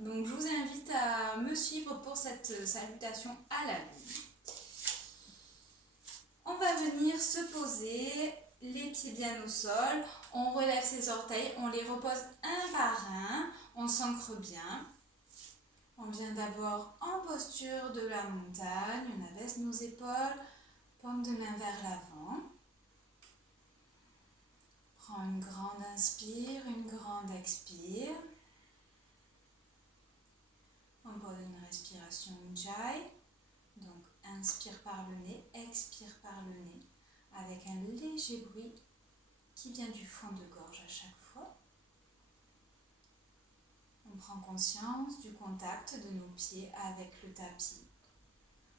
donc je vous invite à me suivre pour cette salutation à la lune. On va venir se poser, les pieds bien au sol, on relève ses orteils, on les repose un par un, on s'ancre bien. On vient d'abord en posture de la montagne, on abaisse nos épaules, paume de main vers l'avant. Prends une grande inspire, une grande expire. Encore une respiration Ujjayi. Donc inspire par le nez, expire par le nez, avec un léger bruit qui vient du fond de gorge à chaque fois. On prend conscience du contact de nos pieds avec le tapis.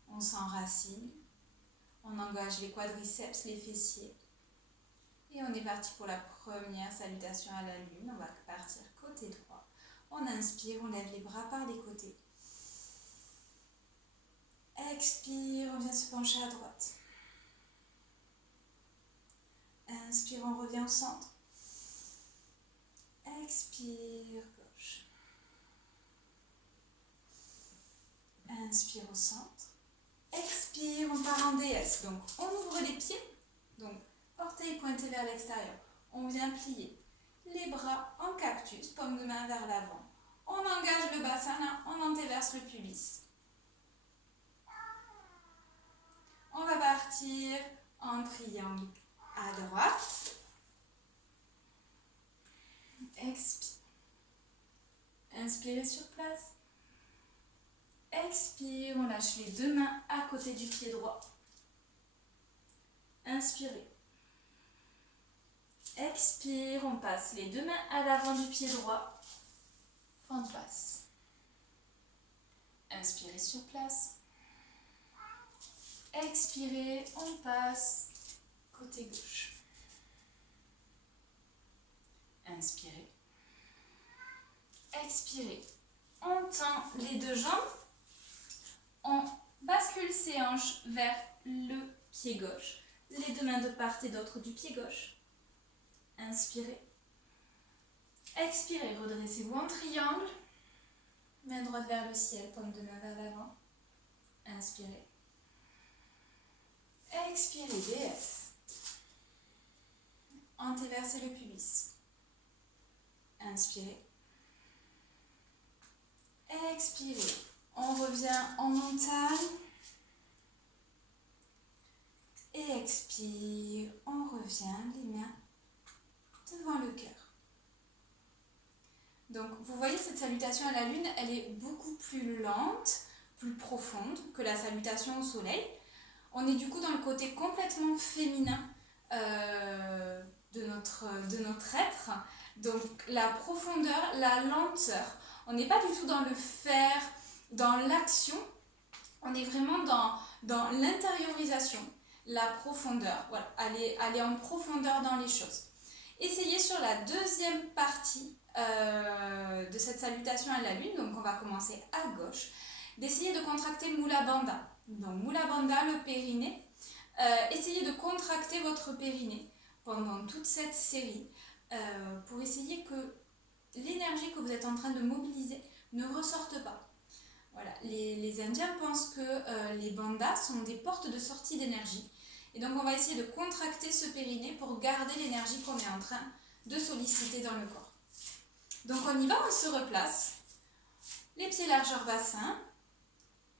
On s'enracine, on engage les quadriceps, les fessiers. Et on est parti pour la première salutation à la lune. On va partir côté droit. On inspire, on lève les bras par les côtés. Expire, on vient se pencher à droite. Inspire, on revient au centre. Expire, gauche. Inspire au centre. Expire, on part en déesse. Donc, on ouvre les pieds. Donc, orteils pointés vers l'extérieur. On vient plier les bras en cactus, paume de main vers l'avant. On engage le bassin, là, on antéverse le pubis. On va partir en triangle à droite. Expire. Inspirez sur place. Expire, on lâche les deux mains à côté du pied droit. Inspirez. Expire, on passe les deux mains à l'avant du pied droit. Fente basse. Inspirez sur place. Expirez, on passe côté gauche. Inspirez. Expirez. On tend les deux jambes. On bascule ses hanches vers le pied gauche. Les deux mains de part et d'autre du pied gauche. Inspirez. Expirez, redressez-vous en triangle. Main droite vers le ciel, paume de main vers l'avant. Inspirez. Expirez, déesse. Antéversez le pubis. Inspirez. Expirez. On revient en montagne. Et expire. On revient les mains devant le cœur. Donc, vous voyez, cette salutation à la lune, elle est beaucoup plus lente, plus profonde que la salutation au soleil. On est du coup dans le côté complètement féminin de notre être. Donc, la profondeur, la lenteur. On n'est pas du tout dans le faire, dans l'action. On est vraiment dans l'intériorisation, la profondeur. Voilà, aller en profondeur dans les choses. Essayez sur la deuxième partie de cette salutation à la lune, donc on va commencer à gauche, d'essayer de contracter Mula Bandha. Donc Mula Bandha, le périnée. Essayez de contracter votre périnée pendant toute cette série pour essayer que l'énergie que vous êtes en train de mobiliser ne ressorte pas. Voilà. Les Indiens pensent que les bandhas sont des portes de sortie d'énergie. Et donc on va essayer de contracter ce périnée pour garder l'énergie qu'on est en train de solliciter dans le corps. Donc on y va, on se replace. Les pieds largeur bassin.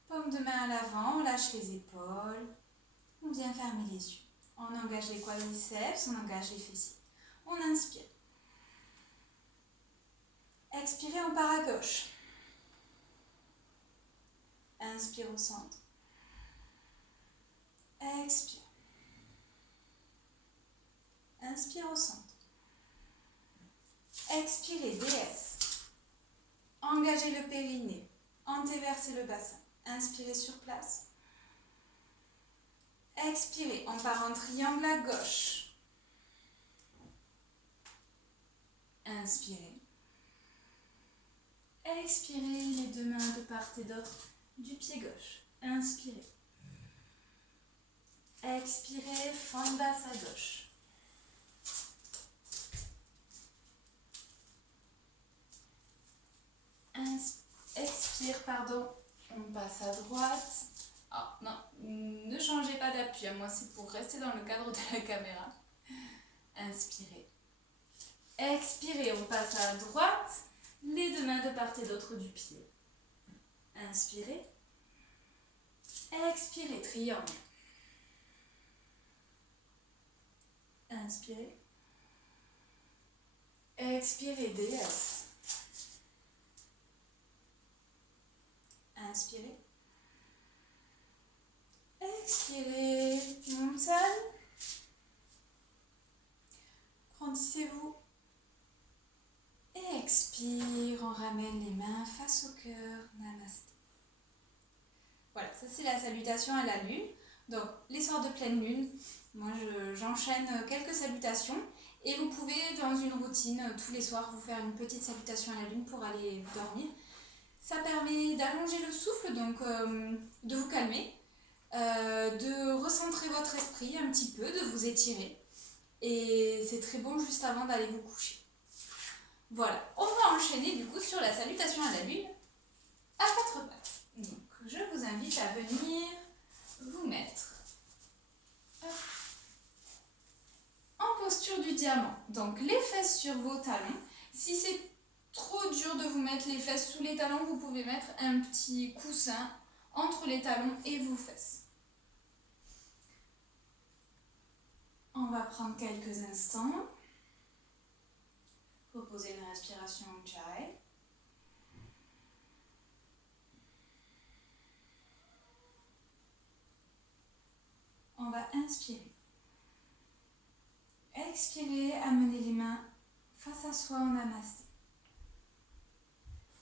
Paume de main à l'avant, on lâche les épaules. On vient fermer les yeux. On engage les quadriceps, on engage les fessiers. On inspire. Expirez, on part à gauche. Inspire au centre. Expire. Inspire au centre. Expirez, déesse. Engagez le périnée. Antéversez le bassin. Inspirez sur place. Expirez, on part en triangle à gauche. Inspirez. Expirez, les deux mains de part et d'autre du pied gauche. Inspirez. Expirez, fente basse à gauche. Expire, pardon. On passe à droite. Ah non, ne changez pas d'appui. Moi, c'est pour rester dans le cadre de la caméra. Inspirez. Expirez, on passe à droite. Les deux mains de part et d'autre du pied. Inspirez. Expirez, triangle. Inspirez. Expirez, déesse. Inspirez. Expirez, montagne. Grandissez-vous. Et expire, on ramène les mains face au cœur. Namasté. Voilà, ça c'est la salutation à la lune. Donc, les soirs de pleine lune, moi j'enchaîne quelques salutations. Et vous pouvez, dans une routine, tous les soirs, vous faire une petite salutation à la lune pour aller dormir. Ça permet d'allonger le souffle, donc de vous calmer, de recentrer votre esprit un petit peu, de vous étirer. Et c'est très bon juste avant d'aller vous coucher. Voilà, on va enchaîner du coup sur la salutation à la lune à quatre pattes. Donc, je vous invite à venir vous mettre en posture du diamant. Donc, les fesses sur vos talons. Si c'est trop dur de vous mettre les fesses sous les talons, vous pouvez mettre un petit coussin entre les talons et vos fesses. On va prendre quelques instants. Reposer une respiration Ujjayi. On va inspirer. Expirez, amenez les mains face à soi en namasté.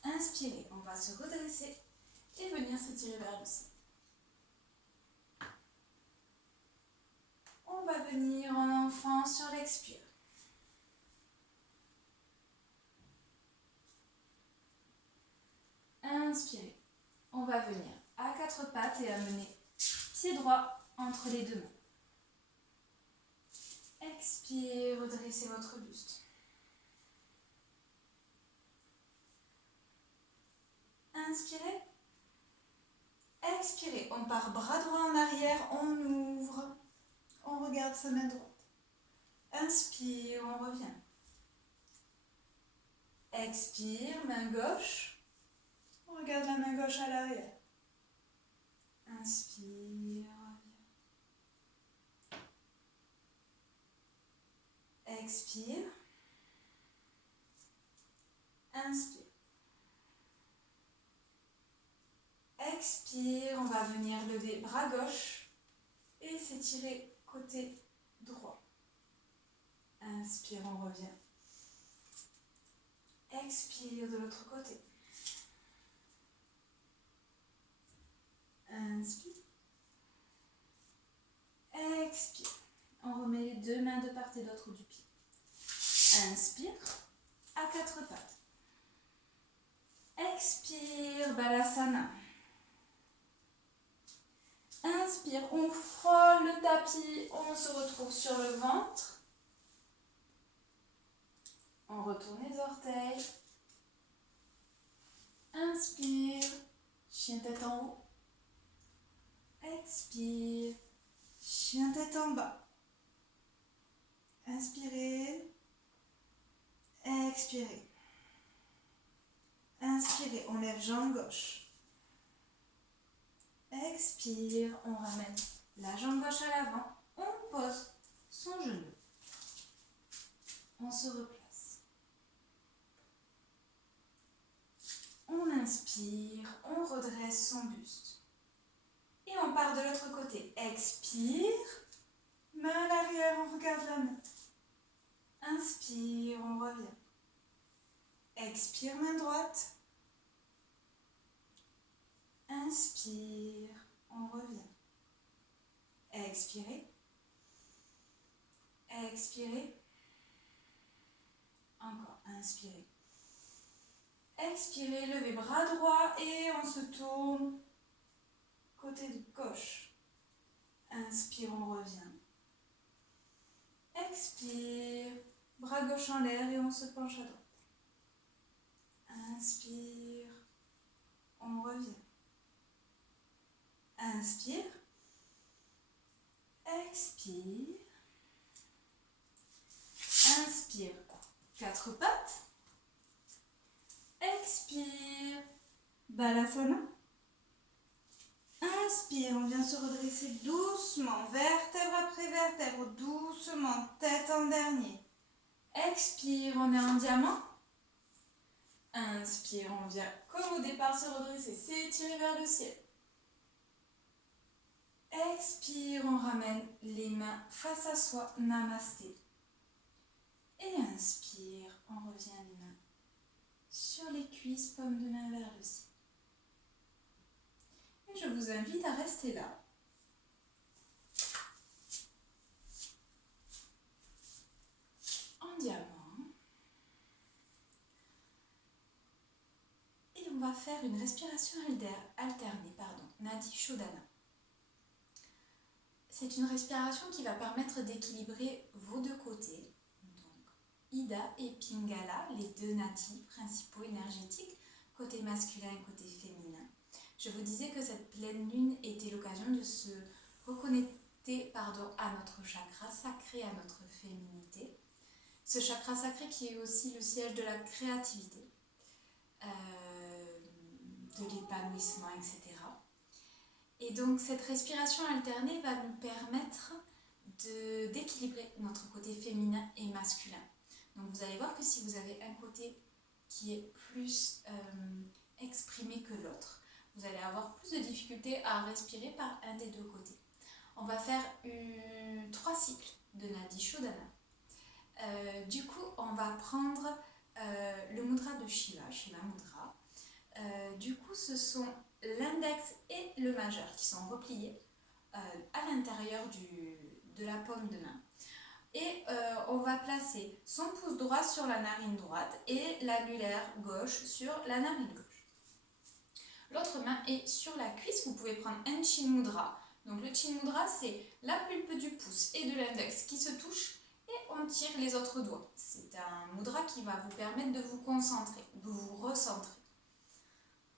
Inspirez, on va se redresser et venir s'étirer vers le sol. On va venir en enfant sur l'expire. Inspirez. On va venir à quatre pattes et amener pied droit entre les deux mains. Expire, redressez votre buste. Inspirez. Expirez. On part bras droit en arrière, on ouvre. On regarde sa main droite. Inspire, on revient. Expire, main gauche. On regarde la main gauche à l'arrière. Inspire, revient. Expire. Inspire. Expire, on va venir lever bras gauche et s'étirer côté droit. Inspire, on revient. Expire de l'autre côté. Inspire. Expire. On remet les deux mains de part et d'autre du pied. Inspire. À quatre pattes. Expire, Balasana. Inspire, on frôle le tapis, on se retrouve sur le ventre. On retourne les orteils. Inspire, chien tête en haut. Expire, chien tête en bas. Inspirez. Expirez. Inspirez, on lève jambe gauche. Expire, on ramène la jambe gauche à l'avant. On pose son genou. On se replace. On inspire, on redresse son buste. Et on part de l'autre côté. Expire, main à l'arrière, on regarde la main. Inspire, on revient. Expire, main droite. Inspire, on revient. Expirez. Expirez. Encore, inspirez. Expirez, levez bras droit et on se tourne côté gauche. Inspire, on revient. Expire, bras gauche en l'air et on se penche à droite. Inspire, Inspire. Expire. Inspire. 4 pattes. Expire. Balasana. Inspire, on vient se redresser doucement, vertèbre après vertèbre, doucement, tête en dernier. Expire, on est en diamant. Inspire, on vient comme au départ se redresser, s'étirer vers le ciel. Expire, on ramène les mains face à soi, namasté. Et inspire, on revient les mains sur les cuisses, paume de main vers le ciel. Et je vous invite à rester là. En diamant. Et on va faire une respiration alternée, Nadi Shodhana. C'est une respiration qui va permettre d'équilibrer vos deux côtés. Donc, Ida et Pingala, les deux nadis principaux énergétiques, côté masculin et côté féminin. Je vous disais que cette pleine lune était l'occasion de se reconnecter à notre chakra sacré, à notre féminité. Ce chakra sacré qui est aussi le siège de la créativité, de l'épanouissement, etc. Et donc cette respiration alternée va nous permettre d'équilibrer notre côté féminin et masculin. Donc vous allez voir que si vous avez un côté qui est plus exprimé que l'autre, vous allez avoir plus de difficultés à respirer par un des deux côtés. On va faire 3 cycles de Nadi Shodhana. Du coup, on va prendre le mudra de Shiva, Shiva Mudra. Du coup, ce sont l'index et le majeur qui sont repliés à l'intérieur de la paume de main. Et on va placer son pouce droit sur la narine droite et l'annulaire gauche sur la narine gauche. L'autre main est sur la cuisse. Vous pouvez prendre un Chin Mudra. Donc le Chin Mudra, c'est la pulpe du pouce et de l'index qui se touchent et on tire les autres doigts. C'est un mudra qui va vous permettre de vous concentrer, de vous recentrer.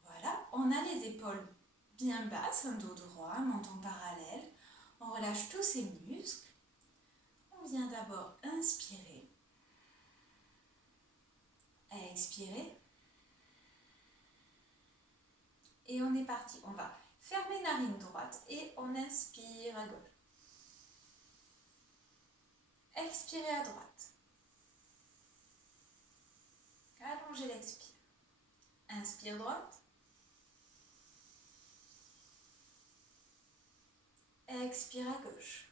Voilà, on a les épaules bien basses, un dos droit, un menton parallèle. On relâche tous ces muscles. On vient d'abord inspirer. Expirer. Et on est parti. On va fermer narine droite et on inspire à gauche. Expirez à droite. Allongez l'expire. Inspire droite. Expire à gauche.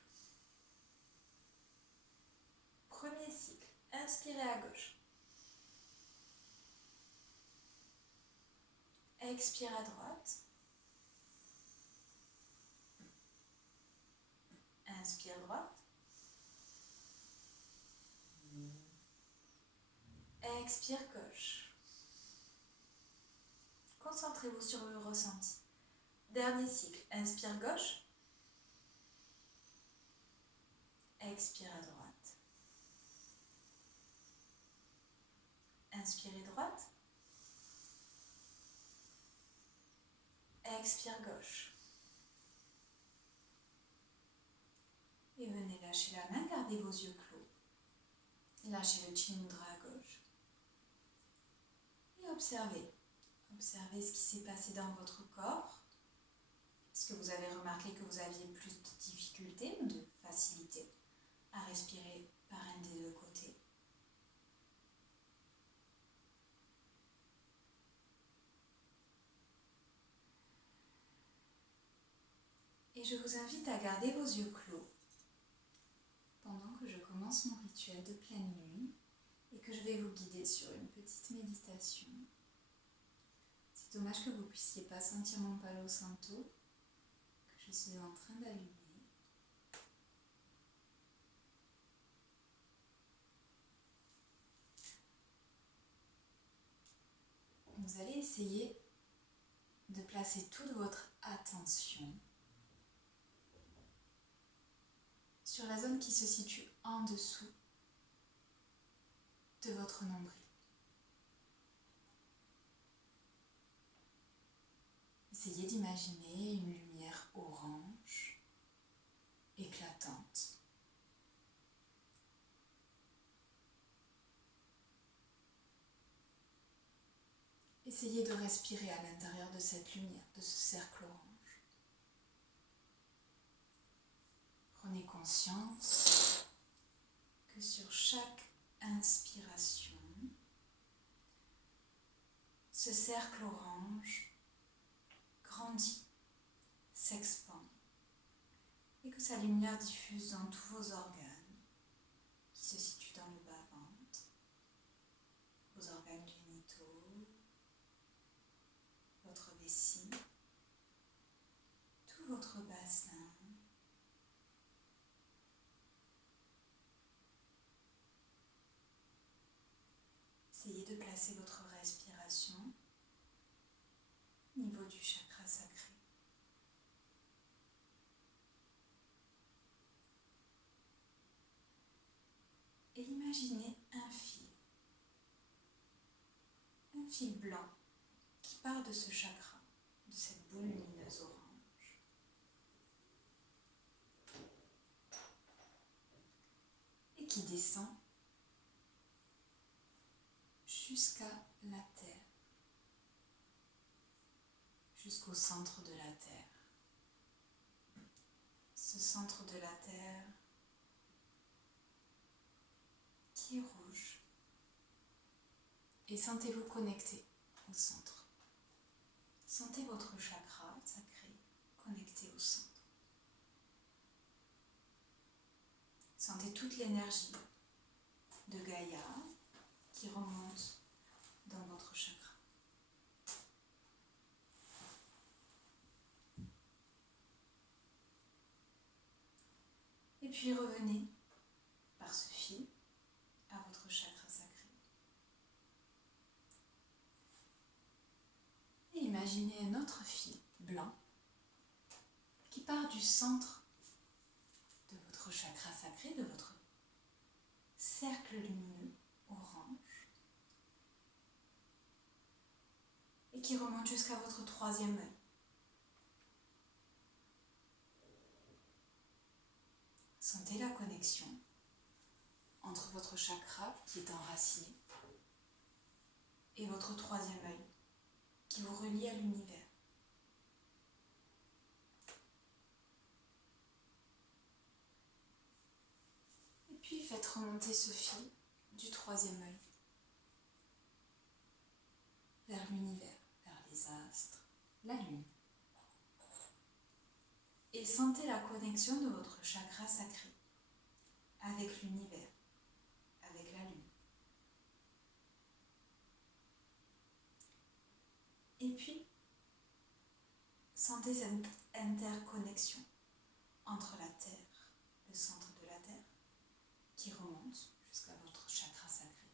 Premier cycle. Inspirez à gauche. Expire à droite. Inspire droite. Expire gauche. Concentrez-vous sur le ressenti. Dernier cycle. Inspire gauche. Expire à droite. Inspirez droite. Expire gauche. Et venez lâcher la main, gardez vos yeux clos. Lâchez le Chin Mudra à gauche. Et observez. Observez ce qui s'est passé dans votre corps. Est-ce que vous avez remarqué que vous aviez plus de difficultés ou de facilité à respirer par un des deux côtés? Et je vous invite à garder vos yeux clos pendant que je commence mon rituel de pleine lune et que je vais vous guider sur une petite méditation. C'est dommage que vous ne puissiez pas sentir mon Palo Santo que je suis en train d'allumer. Vous allez essayer de placer toute votre attention sur la zone qui se situe en dessous de votre nombril. Essayez d'imaginer une lumière orange Essayez de respirer à l'intérieur de cette lumière, de ce cercle orange. Prenez conscience que sur chaque inspiration, ce cercle orange grandit, s'expand et que sa lumière diffuse dans tous vos organes qui se situent dans le bas-ventre, vos organes génitaux, votre vessie, tout votre bassin. Essayez de placer votre respiration au niveau du chakra sacré. Et imaginez un fil blanc qui part de ce chakra, de cette boule lumineuse orange. Et qui descend jusqu'à la terre, jusqu'au centre de la terre. Ce centre de la terre qui est rouge. Et sentez-vous connecté au centre. Sentez votre chakra sacré connecté au centre. Sentez toute l'énergie de Gaïa qui remonte dans votre chakra. Et puis revenez par ce fil à votre chakra sacré. Et imaginez un autre fil blanc qui part du centre de votre chakra sacré, de votre cercle lumineux orange, et qui remonte jusqu'à votre troisième œil. Sentez la connexion entre votre chakra qui est enraciné et votre troisième œil qui vous relie à l'univers. Et puis faites remonter ce fil du troisième œil vers l'univers, vers les astres, la lune. Et sentez la connexion de votre chakra sacré avec l'univers, avec la lune. Et puis, sentez cette interconnexion entre la Terre, le centre de la Terre, qui remonte jusqu'à votre chakra sacré.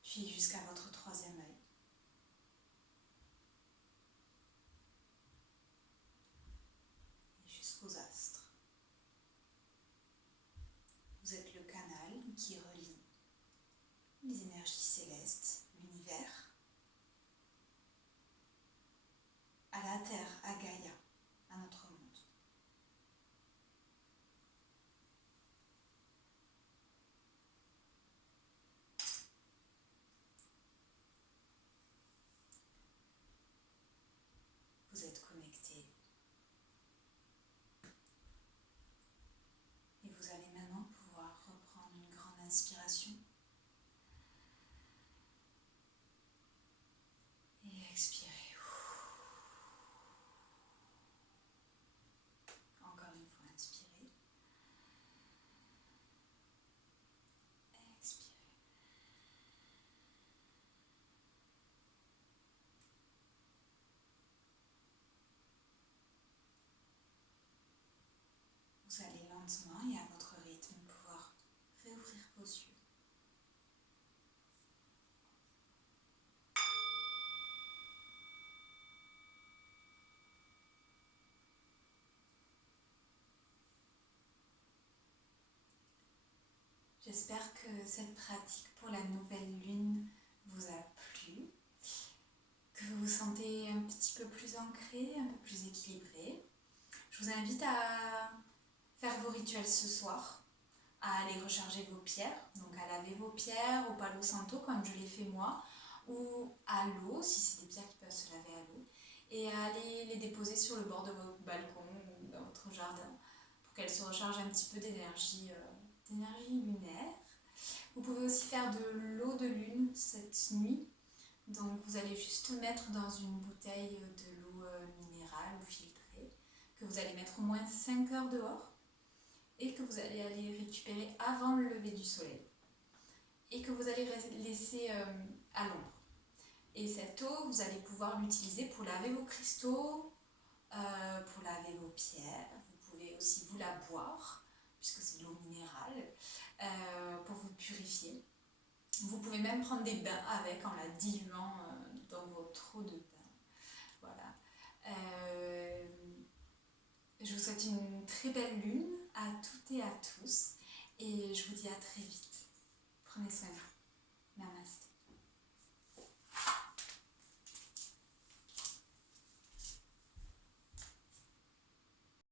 Puis jusqu'à votre troisième œil. Et jusqu'aux astres. Vous êtes le canal qui relie les énergies célestes, l'univers, à la Terre, à Gaïa, à notre monde. Vous êtes connectés. Et vous allez maintenant pouvoir reprendre une grande inspiration. Et expirer. Encore une fois, inspirez. Expirez. Vous allez lentement et à votre rythme pouvoir réouvrir vos yeux. J'espère que cette pratique pour la nouvelle lune vous a plu, que vous vous sentez un petit peu plus ancré, un peu plus équilibré. Je vous invite à faire vos rituels ce soir, à aller recharger vos pierres, donc à laver vos pierres au Palo Santo comme je l'ai fait moi, ou à l'eau, si c'est des pierres qui peuvent se laver à l'eau, et à aller les déposer sur le bord de votre balcon ou dans votre jardin pour qu'elles se rechargent un petit peu d'énergie lunaire. Vous pouvez aussi faire de l'eau de lune cette nuit. Donc vous allez juste mettre dans une bouteille de l'eau minérale ou filtrée, que vous allez mettre au moins 5 heures dehors et que vous allez aller récupérer avant le lever du soleil et que vous allez laisser à l'ombre. Et cette eau, vous allez pouvoir l'utiliser pour laver vos cristaux, pour laver vos pierres. Vous pouvez aussi vous la boire, puisque c'est de l'eau minérale, pour vous purifier. Vous pouvez même prendre des bains avec en la diluant dans votre eau de bain. Voilà. Je vous souhaite une très belle lune à toutes et à tous. Et je vous dis à très vite. Prenez soin de vous. Namaste.